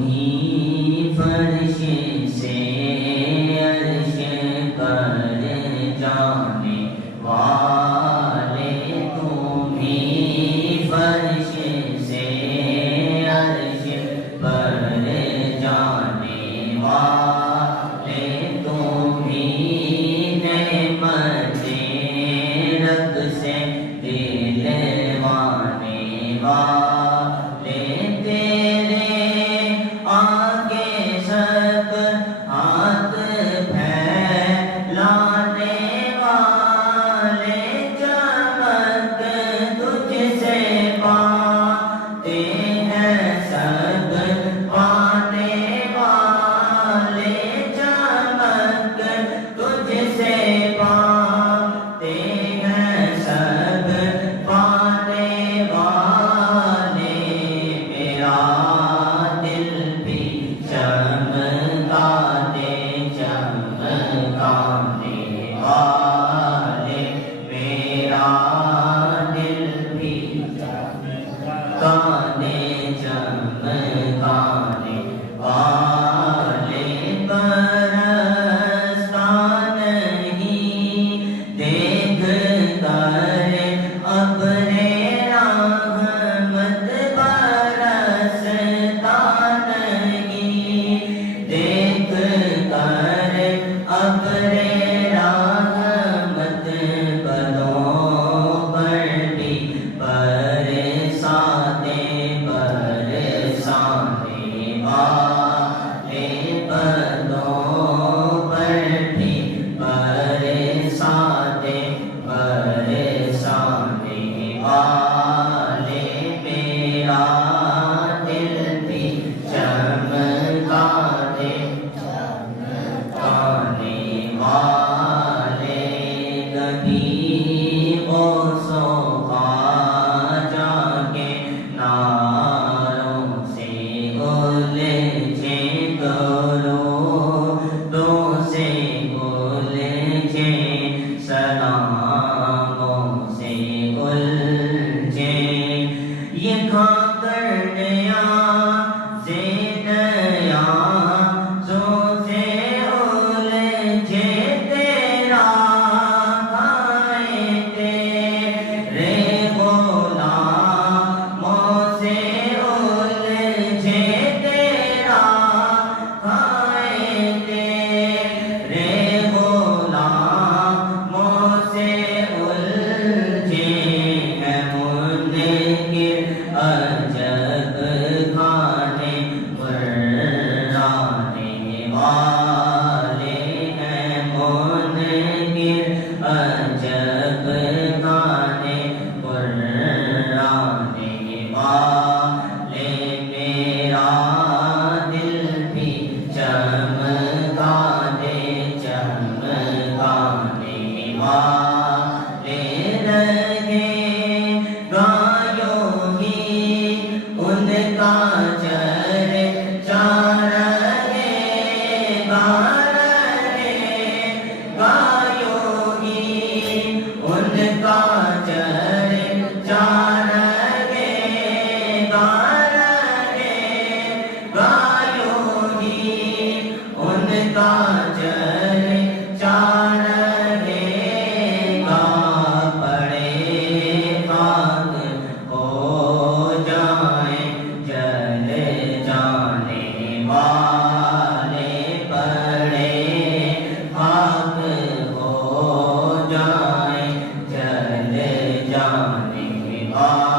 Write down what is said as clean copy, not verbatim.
ہی فرش سے عرش پر جانے والے، تم ہی فرش سے عرش پر جانے والے، تم ہی نعمتیں رب سے دلوانے والے، تیرے آگے سب ہاتھ پھیلانے والے، چمک تجھ سے پاتے ہیں سب پانے والے، چمک تجھ سے پاتے ہیں سب پانے والے، میرا دل بھی چمکا دے چمکانے والے، میرا دل بھی چمکا دے چمکانے والے، برستا نہیں دیکھ کر اپنے رحمت، برستا نہیں دیکھ کر اپنے رحمت، بدوں پر بھی برساتے برسانے والے، بدوں پر بھی برساتے برسانے والے، میرا دل بھی چمکا دے چمکانے والے، کبھی غوث و خواجہ کے نعروں سے الجھے درودوں سے الجھے، سلاموں سے الجھے، یہ کھا کر نیا نیا زوں سے الجھے، تیرا کھائے تیرے غلاموں سے الجھے، تیرا کھائے تیرے غلاموں سے الجھے، ہے منکر عجب کھانے وررانے والے، ہیں منکر عجب کھانے وررانے والے، میرا دل بھی چمکا دے چمکانے والے، رہے گا یوں ہی ان کا چرچا، رہے گا یوں ہی ان کا چرچا، رہے گا یوں ہی ان کا چرچا، رہے گا، پڑے خاک ہو جائیں جل جانے والے، پڑے خاک ہو جائیں جل جانے والے۔